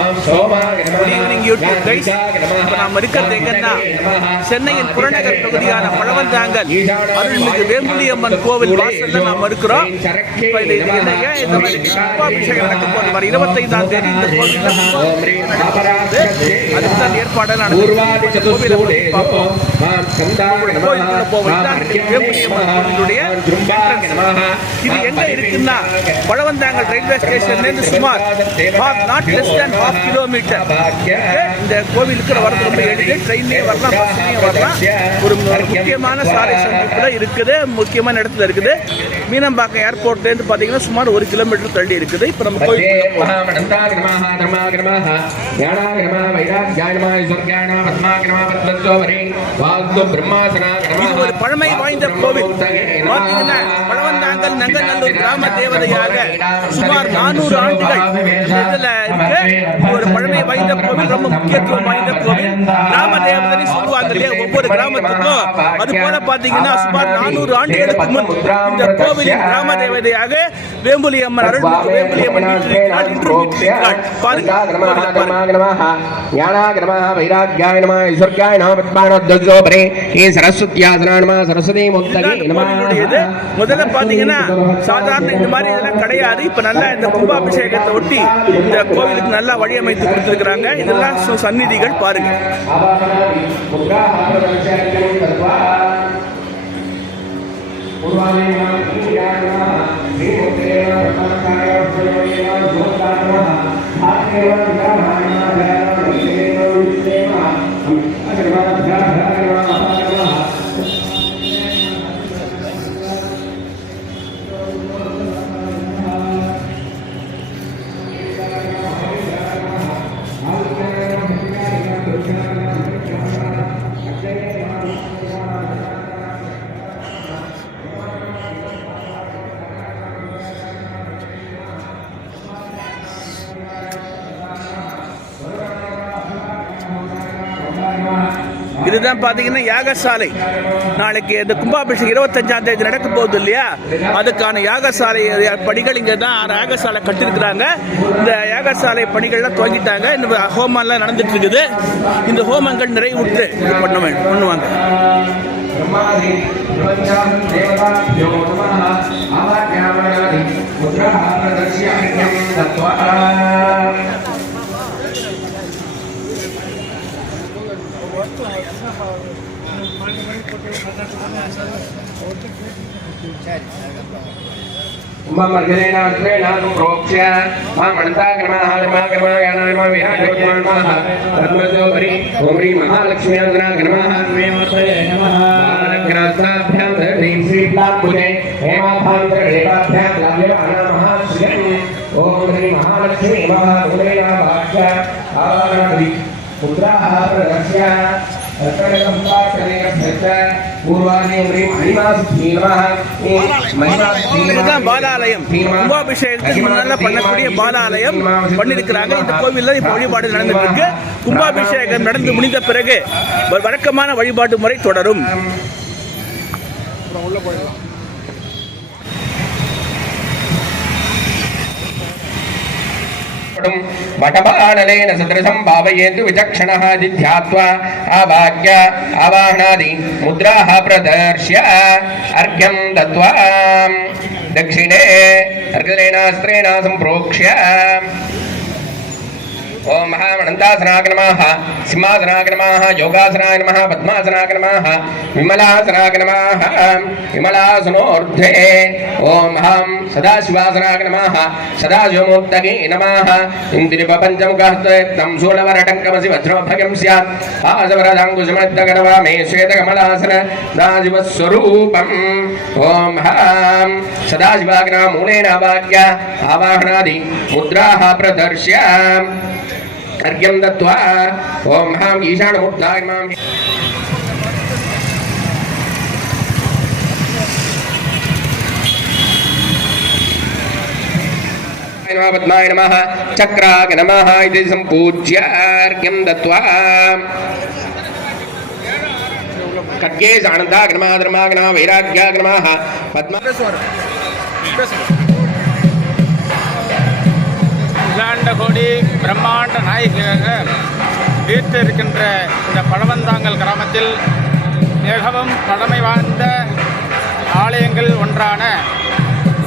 Good evening YouTube guys. இப்போ நாம் இருக்கிறது எங்கன்னா சென்னையின் புறநகர் பகுதியான பழவந்தாங்கல் அருள்மிகு வேம்புலி அம்மன் கோவில் வாசல்ல நாம் இருக்கிறோம். இப்போ இது என்ன ஏன் இந்த மாதிரி கும்பாபிஷேகம் நடக்க போது வர 25ஆம் தேதி இந்த கோவிலில் அதுதான் ஏற்பாடு நடக்குது. கோவிலுடைய வேம்புலி அம்மன் கோவிலுடைய இது எங்க இருக்குன்னா பழவந்தாங்கல் ரயில்வே ஸ்டேஷன்லேருந்து சுமார் நாட் லெஸ் தேன் 1/2 கிலோமீட்டர். இந்த கோவிலுக்கு வரது ரொம்ப எளிது. ட்ரெயின்லேயே வரலாம், பஸ்லேயும் வரலாம். ஒரு முக்கியமான சாலை சந்திப்பில் இருக்குது, முக்கியமான இடத்துல இருக்குது. மீனம்பாக்கம் ஏர்போர்ட்லேருந்து பார்த்தீங்கன்னா சுமார் 1 கிலோமீட்டர் தள்ளி இருக்குது. இப்போ நம்ம கோயில் இது ஒரு பழமை வாய்ந்த கோவில். பார்த்தீங்கன்னா பழவந்தாங்கல் நங்கநல்லூர் கிராம தேவதையாக சுமார் 400 ஆண்டுகள் இதுல இருக்கு. ஒரு பழமை வாய்ந்த கோவில், ரொம்ப முக்கியத்துவம் வாய்ந்த கோவில். கிராம தேவதை சொல்லுவாங்க இல்லையா, ஒவ்வொரு கிராமத்துக்கும். அது போல பாத்தீங்கன்னா சுமார் 400 ஆண்டுகளுக்கு முன் இந்த கோவிலின் கிராம தேவதையாக வேம்புலி அம்மன் அருள்மிகு வேம்புலி அம்மன் வீற்றிருக்கிறாள். இன்று வீற்றிருக்கிறாள். பாருங்க. முதல்ல பாத்தீங்கன்னா சாதாரண இந்த மாதிரி இதெல்லாம் கிடையாது. இப்ப நல்லா இந்த கும்பாபிஷேகத்தை ஒட்டி இந்த கோவிலுக்கு நல்லா வழியமைத்து கொடுத்திருக்கிறாங்க. இதெல்லாம் சந்நிதிகள் பாருங்க. இதுதான் பாத்தீங்கன்னா யாகசாலை. நாளைக்கு இந்த கும்பாபிஷேகம் 25ஆம் தேதி நடக்க போகுது இல்லையா, அதுக்கான யாகசாலை பணிகள் இங்க தான் யாகசாலை கட்டிருக்கிறாங்க. இந்த யாகசாலை பணிகள்லாம் துவங்கிட்டாங்க. இந்த ஹோமம்லாம் நடந்துட்டு இருக்குது. இந்த ஹோமங்கள் நிறைவுற்று பண்ணுவாங்க. பாலாலயம் கும்பாபிஷேகத்துக்கு முன்னால பண்ணக்கூடிய பாலாலயம் பண்ணிருக்கிறாங்க. இந்த கோவில்ல இப்ப வழிபாடு நடந்துட்டு இருக்கு. கும்பாபிஷேகம் நடந்து முடிந்த பிறகு வழக்கமான வழிபாட்டு முறை தொடரும். वटबाणलेन सदृशं भावयेतु विचक्षणः ध्यात्वा आवाक्य आवाहनादि मुद्राः प्रदर्श्य अर्घ्यं दत्त्वा दक्षिणे अर्घ्यलेनास्त्रेण सम्प्रोक्ष्य ओम महामनंतासनाय नमः, सिंहासनाय नमः, योगासनाय नमः, पद्मासनाय नमः, विमलासनाय नमः, विमलासनोर्ध्वे ओम हम सदाशिवासनाय नमः, सदाशिवमूर्तये नमः, इंद्रियपञ्चमुखहस्तं शूलवरटङ्कमसि वज्रोभयं स्यात् आसवरदाङ्कुशमद्दगणवामे श्वेतकमलासन दाशिवस्वरूपम् ओम हम सदाशिवाय नमः मूलेन वाक्य आवाहनादि मुद्राः प्रदर्श्य अर्घ्यं दत्त्वा ओम हम ईशानमूर्ताय नमः पद्माय नमः चक्राय नमः इति सम्पूज्य अर्घ्यं दत्त्वा खड्गे सानन्दाय नमः धर्माय नमः वैराग्याय नमः पद्मा அகிலாண்ட கோடி பிரம்மாண்ட நாயகியாக வீற்றிருக்கின்ற இந்த பழவந்தாங்கல் கிராமத்தில் மிகவும் பழமை வாய்ந்த ஆலயங்கள் ஒன்றான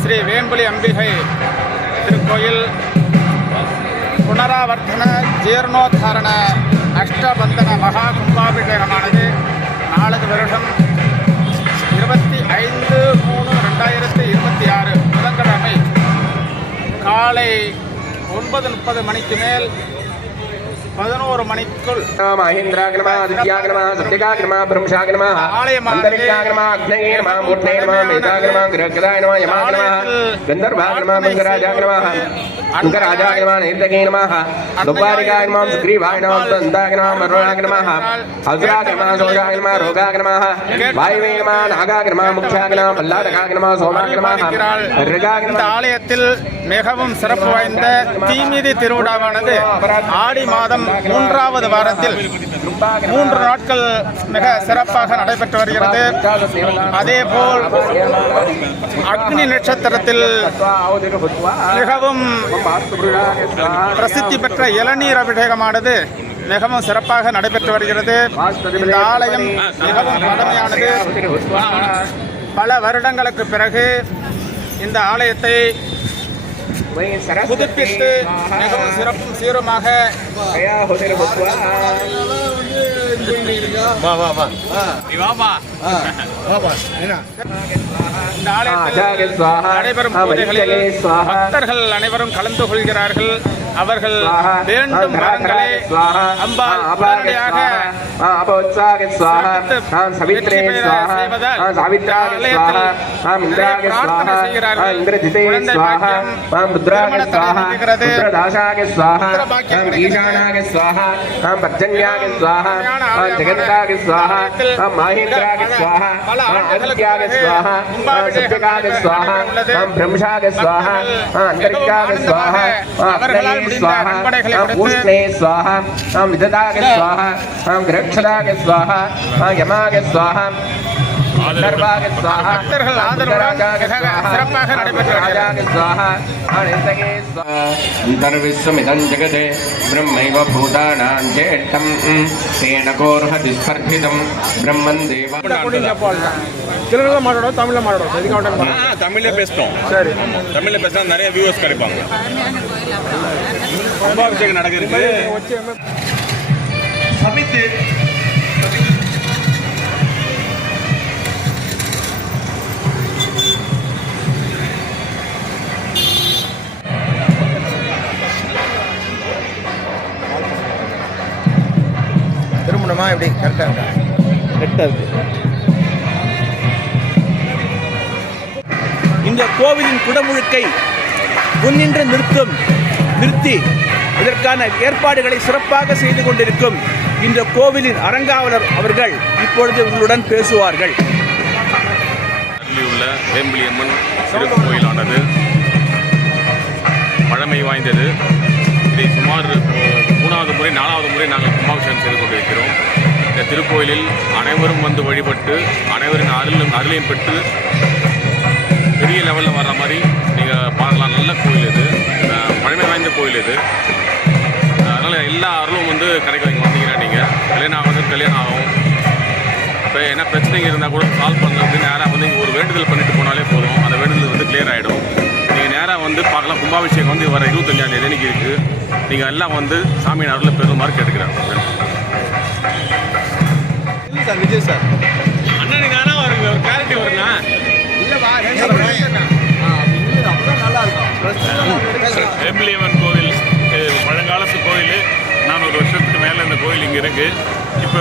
ஸ்ரீ வேம்புலி அம்பிகை திருக்கோயில் புனராவர்த்தன ஜீர்ணோத்தாரண அஷ்டபந்தன மகா கும்பாபிஷேகமானது நாளது வருடம் 25/3/2026 புதன்கிழமை காலை 9:30 மணிக்கு மேல் 11 மணிக்குள் மகேந்திராகிரம ஆதித்யாகிரம சத்யகாகிரம பிரம்சாகிரம அந்தரிக்ஷாகிரம அக்னேயகிரம மூர்த்தேகிரம மேதாகிரம கிரகதாகிரம யமாகிரம கந்தர்வாகிரம மங்கராஜாகிரம அங்கராஜாகிரம நேர்தகேகிரம துப்பாரிகாகிரம சுக்ரீவாகிரம சந்தாகிரம மருணாகிரம அசுராகிரம சோஜாகிரம ரோகாகிரம வாயுவேகிரம நாகாகிரம முக்ஷாகிரம பல்லாடகாகிரம சோமாகிரம இந்த ஆலயத்தில் மிகவும் சிறப்பு வாய்ந்த தீமிதி திருவிழாவானது ஆடி மாதம் 3வது வாரத்தில் 3 நாட்கள் மிக சிறப்பாக நடைபெற்று வருகிறது. அதேபோல் அக்னி நட்சத்திரத்தில் மிகவும் பிரசித்தி பெற்ற இளநீர் அபிஷேகமானது மிகவும் சிறப்பாக நடைபெற்று வருகிறது. இந்த ஆலயம் மிகவும் பழமையானது. பல வருடங்களுக்கு பிறகு இந்த ஆலயத்தை புதுப்பித்து மிகவும் சிறப்பும் சீருமாக இந்த ஆலயத்தில் நடைபெறும் பூஜைகளில் பக்தர்கள் அனைவரும் கலந்து கொள்கிறார்கள். அவர்கள் வேண்டும் வரங்களை அம்பாள் உடனடியாக உஷ்ணே ஸ்வாஹா விததாக ஸ்வாஹா கிரக்ஷதாக ஸ்வாஹா யமாக ஸ்வாஹா பக்தர்கள் ஆதரவுடன் சிறப்பாக அந்தர்விஸ்வமிதம் ஜெகதே பிரம்மைவ பூதானாம் சேட்டம் தேன கோர்ஹதி ஸ்பர்திதம் பிரம்மன் தேவா. தெலுங்குல மாட்டாடோம், தமிழ்ல மாட்டாடோம். தமிழ்ல பேசணும். சரி, தமிழ்ல பேசினா நிறைய வியூவர்ஸ் கிடைப்பாங்க. கும்பாபிஷேகம் நடக்கிறது. சமித்து திருமணமா எப்படி கரெக்டாக இருக்கா? கரெக்டாக இருக்கு. இந்த கோவிலின் குடமுழுக்கை முன்னின்று நிறுத்தி இதற்கான ஏற்பாடுகளை சிறப்பாக செய்து கொண்டிருக்கும் இந்த கோவிலின் அறங்காவலர் அவர்கள் இப்பொழுது உங்களுடன் பேசுவார்கள். உள்ள வேம்புலி அம்மன் திருக்கோயிலானது பழமை வாய்ந்தது. இதை சுமார் 3வது முறை 4வது முறை நாங்கள் கும்பாபிஷேகம் செய்து கொண்டிருக்கிறோம். இந்த திருக்கோயிலில் அனைவரும் வந்து வழிபட்டு அனைவரின் அருளையும் பெற்று பெரிய லெவலில் வர்ற மாதிரி நீங்கள் பார்க்கலாம். நல்ல கோயில் இது, பழமை வாய்ந்த கோயில் இது. அதனால் எல்லா அருளும் வந்து கிடைக்கும். இங்கே வந்தீங்கன்னா நீங்கள் கல்யாணம் ஆகும். இப்போ என்ன பிரச்சனைங்க இருந்தால் கூட சால்வ் பண்ணலாம் அப்படின்னு நேராக வந்து இங்கே ஒரு வேண்டுதல் பண்ணிட்டு போனாலே போதும். அந்த வேண்டுதல் வந்து கிளியர் ஆகிடும். நீங்கள் நேராக வந்து பார்க்கலாம். கும்பாபிஷேகம் வந்து வர 25ஆம் தேதி அன்றைக்கி இருக்குது. நீங்கள் எல்லாம் வந்து சாமியின் அருளை பெறுமாறு கேட்டுக்கிறேன். சார் விஜய் சார் அண்ணன் தானே ஒரு கிளாரிட்டி வருண்ணா. வேம்புலி அம்மன் கோவில் பழங்காலத்து கோயில். 400 வருஷத்துக்கு மேலே இந்த கோயில் இங்கே இருக்குது. இப்போ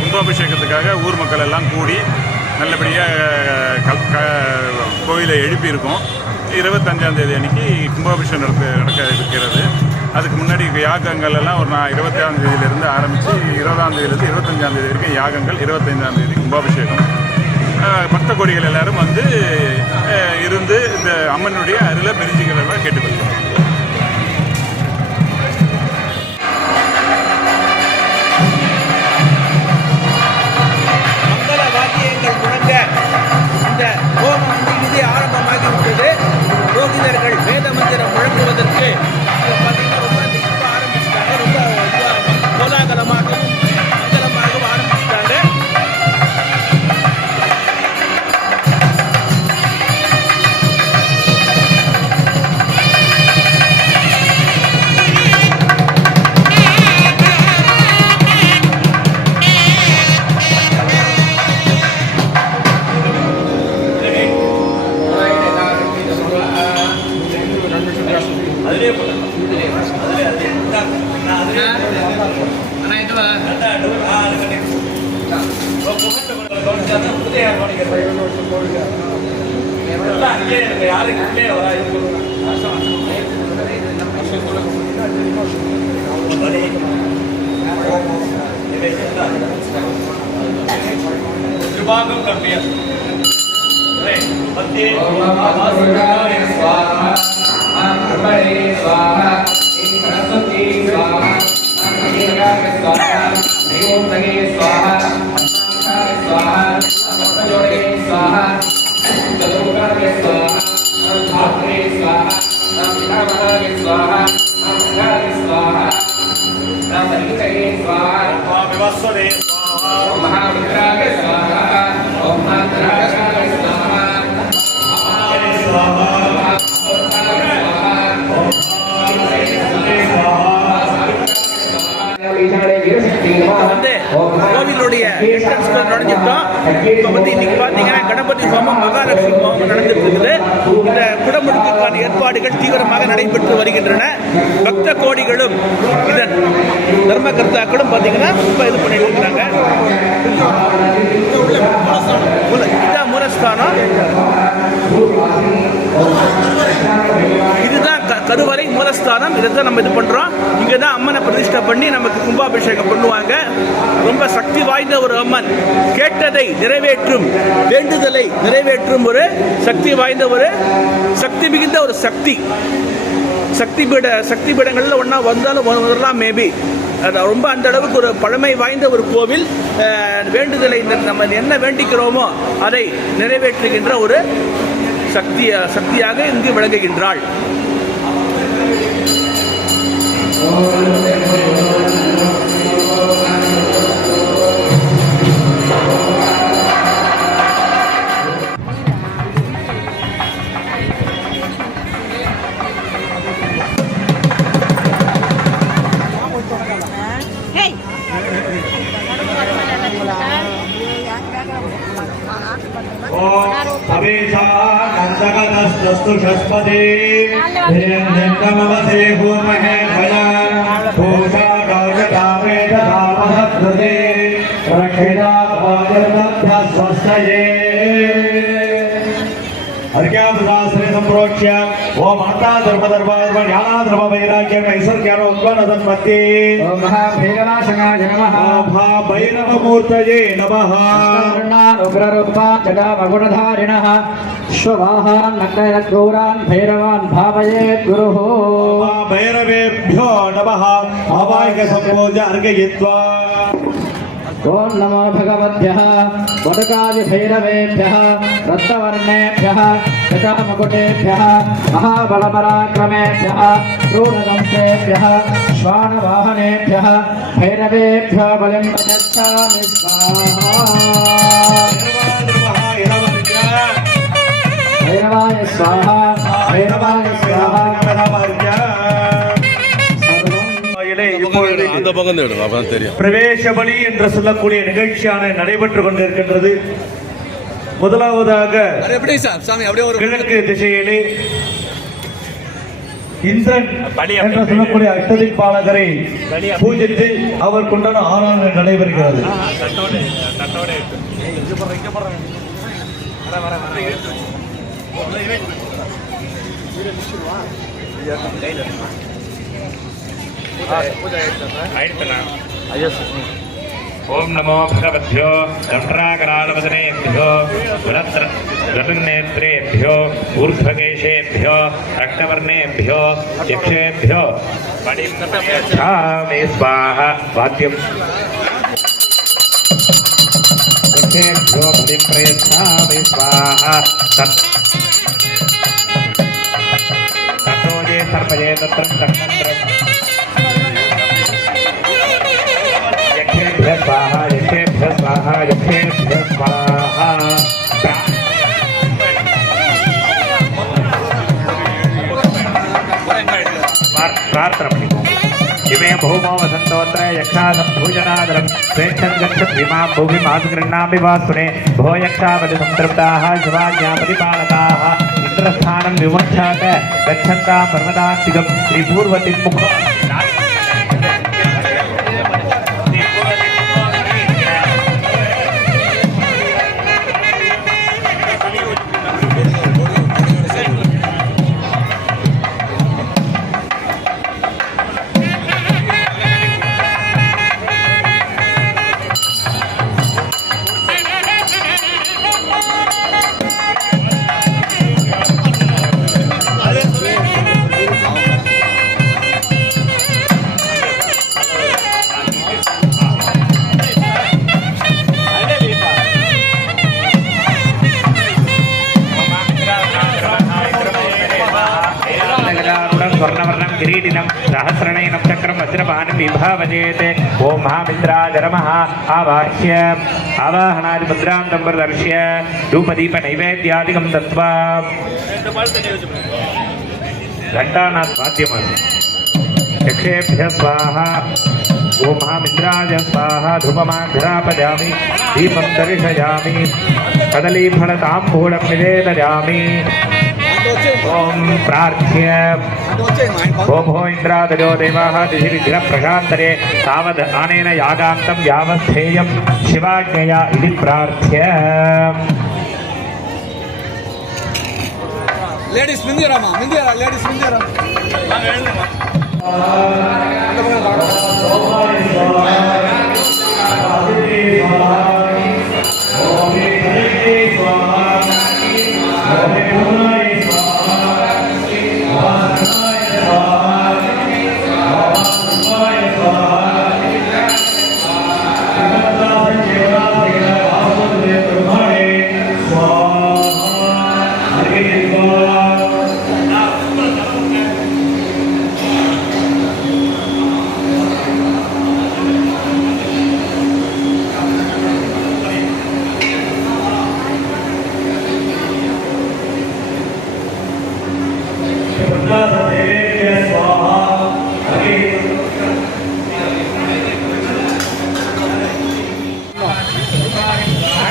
கும்பாபிஷேகத்துக்காக ஊர் மக்கள் எல்லாம் கூடி நல்லபடியாக கோயிலை எழுப்பியிருக்கோம். 25ஆம் தேதி அன்றைக்கி கும்பாபிஷேகம் நடக்க இருக்கிறது. அதுக்கு முன்னாடி யாகங்கள் எல்லாம் ஒரு 27ஆம் தேதியிலிருந்து ஆரம்பித்து 20ஆம் தேதியிலிருந்து 25ஆம் தேதி வரைக்கும் யாகங்கள். 25ஆம் தேதி கும்பாபிஷேகம். பக்த கோடிகள் எல்லாரும் வந்து இருந்து இந்த அம்மனுடைய அருளை பெருஞ்சிக்கிறதா கேட்டுக்கொள்கிறோம். மங்கள வாத்தியங்கள் முழங்க இந்த ஹோமம் இறுதி ஆரம்பமாகிவிட்டது. யோகிதர்கள் வேத மந்திரம் முழங்குவதற்கு பார்த்தீங்கன்னா வந்து கோவிலுடைய என்ட்ரன்ஸ் நுழைஞ்சிட்டோம். இப்போ வந்து இன்னைக்கு பார்த்தீங்கன்னா கணபதி ஹோமம் மகாலட்சுமி ஹோமம் நடந்துட்டு இருக்குது. இந்த குடமுழுக்குக்கான ஏற்பாடுகள் தீவிரமாக நடைபெற்று வருகின்றன. பக்த கோடிகளும் இதன் தர்மகர்த்தாக்களும் பார்த்தீங்கன்னா இப்போ இது பண்ணிட்டு இருக்கிறாங்க. இதுதான் மூலஸ்தானம். இதுதான் கருவறை மூலஸ்தானம். இதை தான் நம்ம இது பண்றோம். இங்க தான் அம்மனை பிரதிஷ்டை பண்ணி நமக்கு கும்பாபிஷேகம் பண்ணுவாங்க. ரொம்ப சக்தி வாய்ந்த ஒரு அம்மன், கேட்டதை நிறைவேற்றும், வேண்டுதலை நிறைவேற்றும் ஒரு சக்தி வாய்ந்த ஒரு சக்தி மிகுந்த ஒரு சக்தி பீடங்கள்ல ஒன்னா வந்தாலும் வரலாம் மேபி. அது ரொம்ப அந்த அளவுக்கு ஒரு பழமை வாய்ந்த ஒரு கோவில். வேண்டுதலை நம்ம என்ன வேண்டிக்கிறோமோ அதை நிறைவேற்றுகின்ற ஒரு சக்தியாக இங்கு விளங்குகின்றாள். नंदगतस्तु षष्पदे हिरण्यन्दमवसे भूमहे भया भूषा गौरकामेत तामसकृते रक्षिता भोजनभ्यस्वस्तये अर्घ्यापदाश्रे संप्रोक्ष्य ओम अनंता धर्मधर्म ज्ञानाधर्म वैराग्यम ऐश्वर्यारोग्यनदन्मत्ते ओम महाभैरवासनाय नमः ओम महाभैरवमूर्तये नमः उग्ररूपा जटामगुणधारिणः श्ववाहान् नक्तयद्गौरान् भैरवान् भावयेत् गुरुः भैरवेभ्यो नमः आवाहिकसम्पूज्य अर्घयित्वा ओम नमो भगवद्भ्यः वटकादिभैरवेभ्यः रक्तवर्णेभ्यः जटामकुटेभ्यः महाबलपराक्रमेभ्यः क्रूरदंशेभ्यः श्वानवाहनेभ्यः भैरवेभ्यो बलिं प्रयच्छामि स्वाहा भैरवाय स्वाहा भैरवाय स्वाहा பிரவேச பலி என்று சொல்லக்கூடிய நிகழ்ச்சியான நடைபெற்றுக் கொண்டிருக்கின்றது. முதலாவதாக கிழக்கு திசையிலே இந்திரன் என்று சொல்லக்கூடிய அஷ்டதிக்பாலகரை பூஜித்து அவர் கொண்டாட ஆராதனை நடைபெறுகிறது. ओम नमो भगवद्भ्यो दंष्ट्राकरालवदनेभ्यो रत्नेत्रेभ्यो ऊर्ध्वकेशेभ्यो रक्तवर्णेभ्यो यक्षेभ्यो मे स्वाहा वाद्यम् यक्षेभ्यो बलिप्रयच्छामि स्वाहा तत्तोजे सर्पये तत्र स्वाहा यक्षेभ्य स्वाहा यक्षेभ्य स्वाहा प्रार्थना इमे बहुमो वसन्तोत्र यक्षासम्भूजनादरं स्वेच्छं गच्छत् भीमां भूमिमासगृह्णामि वासुने भो यक्षावति संतृप्ताः शिवाज्ञापतिपालकाः इन्द्रस्थानं विमोक्षात् गच्छन्तां पर्वतान्तिकं श्रीपूर्वतिमुख वज्रपानं विभावजेत् ॐ महामित्राय नमः आवाह्य आवाहनादिमुद्रां तं प्रदर्श्य धूपदीपनैवेद्यादिकं दत्त्वा घण्टानाथ वाद्यमस्ति यक्षेभ्यः स्वाहा ॐ महामित्राय स्वाहा धूपमाघ्रापयामि दीपं दर्शयामि कदलीफलताम्बूलं निवेदयामि ॐ प्रार्थ्य भो इन्द्रादयो देवाः दिशिविघ्नप्रशान्तरे तावद् अनेन यागान्तं यावस्थेयं शिवाज्ञया इति प्रार्थ्य லேடிஸ் மிந்தியராமா மிந்தியரா லேடிஸ் மிந்தியரா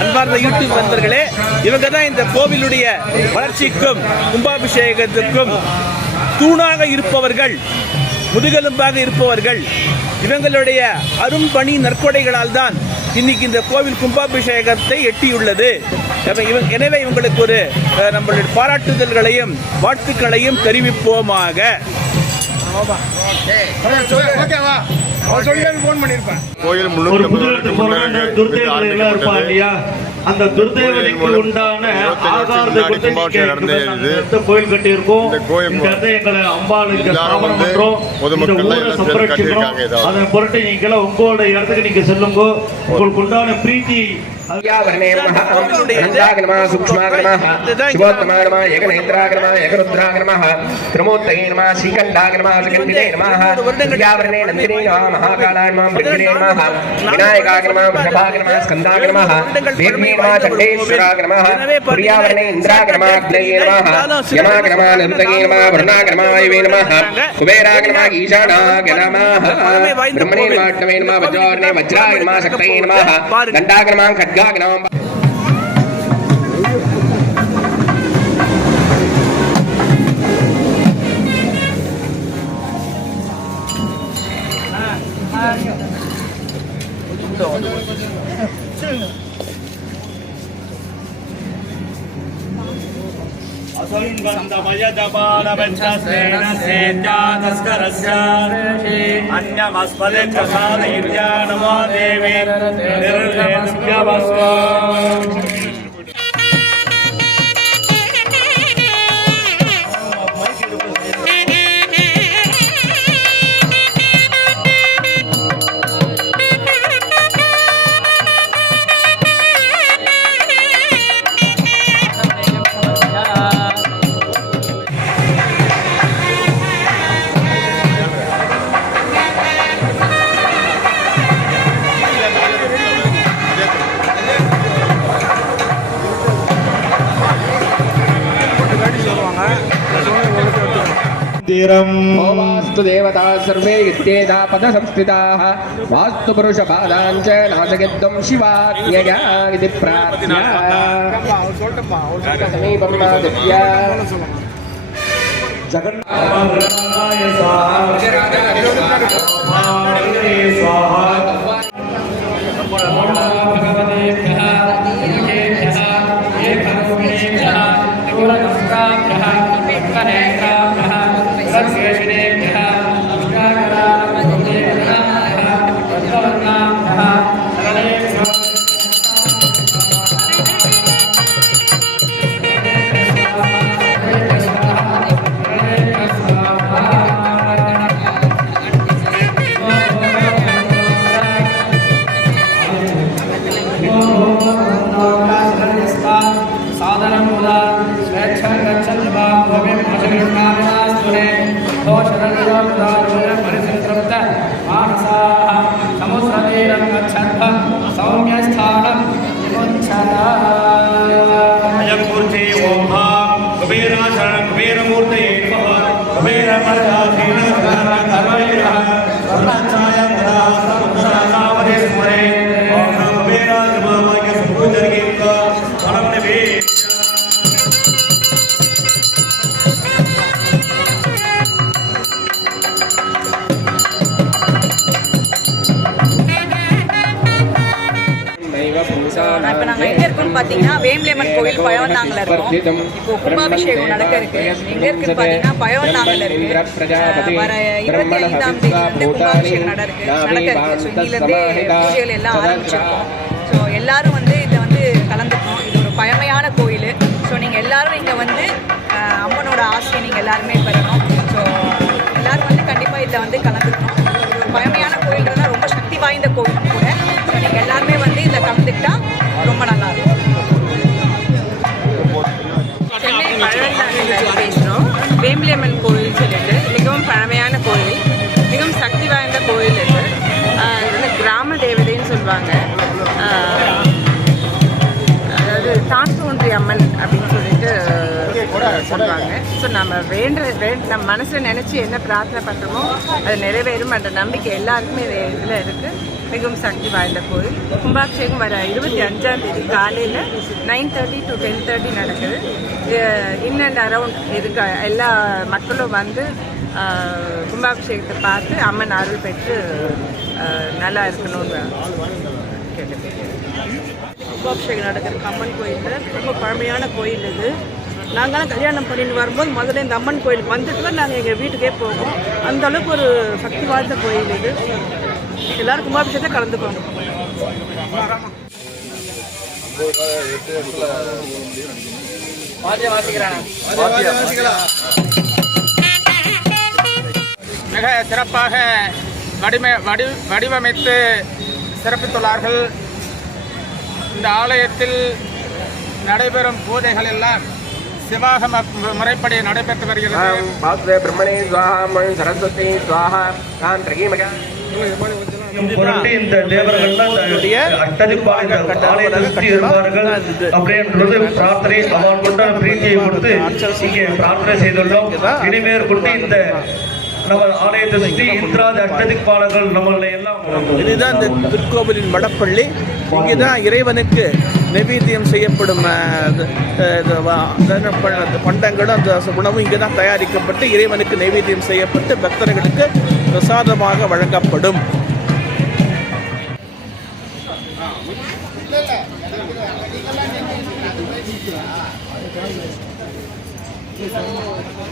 அன்பார்ந்த யூடியூப் நண்பர்களே, இவங்க தான் இந்த கோவிலுடைய வளர்ச்சிக்கும் கும்பாபிஷேகத்துக்கும் தூணாக இருப்பவர்கள், முதுகெலும்பாக இருப்பவர்கள். இவங்களுடைய அரும்பணி நற்கொடைகளால் தான் இன்னைக்கு இந்த கோவில் கும்பாபிஷேகத்தை எட்டியுள்ளது. எனவே இவங்களுக்கு ஒரு நம்மளுடைய பாராட்டுதல்களையும் வாழ்த்துக்களையும் தெரிவிப்போமாக. கோயில் ஒரு புதுவெட்டு போறாங்க துர்தேவதை எல்லாம் இருப்பா இல்லையா, அந்த துர்தேவதைக்கு உண்டான ஆகாரத்தை கொடுத்து கோயில் கட்டி இருக்கோம். இந்த இடத்தை எங்களை அம்பாளுக்கு ஸ்தாபனம் பண்றோம், இந்த ஊரை சம்ரட்சிக்கிறோம். அதன் பொருட்டு நீங்க உங்களோட இடத்துக்கு நீங்க செல்லுங்க. உங்களுக்கு உண்டான பிரீத்தி खड्गाग्नाम अन्यमस्मदे प्रसादयित्या नमो देवी निर्लेभ्यवस्व वास्तु देवता सर्वे इत्येता पद संस्थिताः वास्तु पुरुष पादाञ्च नाशयित्वं शिवाज्ञया इति प्रार्थ्य समीपं नादित्य जगन्नाथाय स्वाहा साधन సుదర్శనాయ కథాసముద్రానావదే స్మరే ఓం నమో వేరాజమాయ సముద్రగీత మనమనే இப்போ நாங்கள் எங்கே இருக்கோம்னு பார்த்தீங்கன்னா வேம்பிலியம்மன் கோவில் பழவந்தாங்கில் இருக்கோம். இப்போ கும்பாபிஷேகம் நடக்க இருக்கு. எங்கே இருக்குன்னு பார்த்தீங்கன்னா பழவந்தாங்கில் இருக்கு. வர 25ஆம் தேதி வந்து கும்பாபிஷேகம் நடக்க இருக்கு. ஸோ இங்கிலேருந்தே பூஜைகள் எல்லாம் ஆரம்பிச்சிருக்கோம். ஸோ எல்லாரும் வந்து இதில் வந்து கலந்துக்கணும். இது ஒரு பழமையான கோயில். ஸோ நீங்கள் எல்லாரும் இங்கே வந்து அம்மனோட ஆசையை நீங்கள் எல்லாருமே பெறணும். ஸோ எல்லாரும் வந்து கண்டிப்பாக இதில் வந்து கலந்துக்கணும். இது ஒரு பழமையான கோயில்ன்றதுனா ரொம்ப சக்தி வாய்ந்த கோயில் கூட. ஸோ நீங்கள் எல்லாருமே வந்து இதில் கலந்துக்கிட்டா ரொம்ப நல்லா இருக்கும். சென்னை பழவந்தாங்கில் பேசுகிறோம். வேம்பிலியம்மன் கோயில் சொல்லிட்டு மிகவும் பழமையான கோயில், மிகவும் சக்தி வாய்ந்த கோயில் இது. இது வந்து கிராம தேவதைன்னு சொல்லுவாங்க. அதாவது தான் தோன்றி அம்மன் அப்படின்னு சொல்லிட்டு சொல்லுவாங்க. ஸோ நம்ம நம்ம மனசில் நினச்சி என்ன பிரார்த்தனை பண்ணுறோமோ அது நிறைவேறும் என்ற நம்பிக்கை எல்லாருக்குமே இதில் இருக்குது. மிகவும் சக்தி வாய்ந்த கோயில். கும்பாபிஷேகம் வர 25ஆம் தேதி காலையில் 9:30 to 10:30 நடக்குது. இன் அண்ட் அரவுண்ட் இருக்க எல்லா மக்களும் வந்து கும்பாபிஷேகத்தை பார்த்து அம்மன் அருள் பெற்று நல்லா இருக்கணும்னு கேட்டுக்கிறேன். கும்பாபிஷேகம் நடக்கிற அம்மன் கோயில் ரொம்ப பழமையான கோயில் இது. நாங்களாம் கல்யாணம் பண்ணிட்டு வரும்போது முதல்ல இந்த அம்மன் கோயிலுக்கு வந்துட்டு தான் நாங்கள் எங்கள் வீட்டுக்கே போவோம். அந்த அளவுக்கு ஒரு சக்தி வாய்ந்த கோயில் இது. எல்லாரும் கும்பாபிஷேகத்தை கலந்துக்கோங்க. மிக சிறப்பாக வடிவமைத்து சிறப்பித்துள்ளார்கள். இந்த ஆலயத்தில் நடைபெறும் பூஜைகள் எல்லாம் சிவாகம முறைப்படி நடைபெற்று வருகிறது. பிரம்மணே ஸ்வாஹா சரஸ்வதி ஸ்வாஹா பொருட்டு இந்த தேவர்கள்லாம் அட்டதிப்பால் இந்த ஆலயத்தை சுற்றி இருப்பார்கள் அப்படின்றது பிரார்த்தனை அவன் கொண்ட பிரீத்தியை கொடுத்து இங்கே பிரார்த்தனை செய்துள்ளோம். இனிமேல் கொண்டு இந்த நம்ம ஆலயத்தை சுற்றி இந்திராதி அஷ்டதிக்பாலர்கள் நம்மளை எல்லாம் இதுதான் இந்த திருக்கோவிலின் மடப்பள்ளி. இங்கே தான் இறைவனுக்கு நைவேத்தியம் செய்யப்படும் பண்டங்களும் அந்த உணவும் இங்கே தான் தயாரிக்கப்பட்டு இறைவனுக்கு நைவேத்தியம் செய்யப்பட்டு பக்தர்களுக்கு பிரசாதமாக வழங்கப்படும்.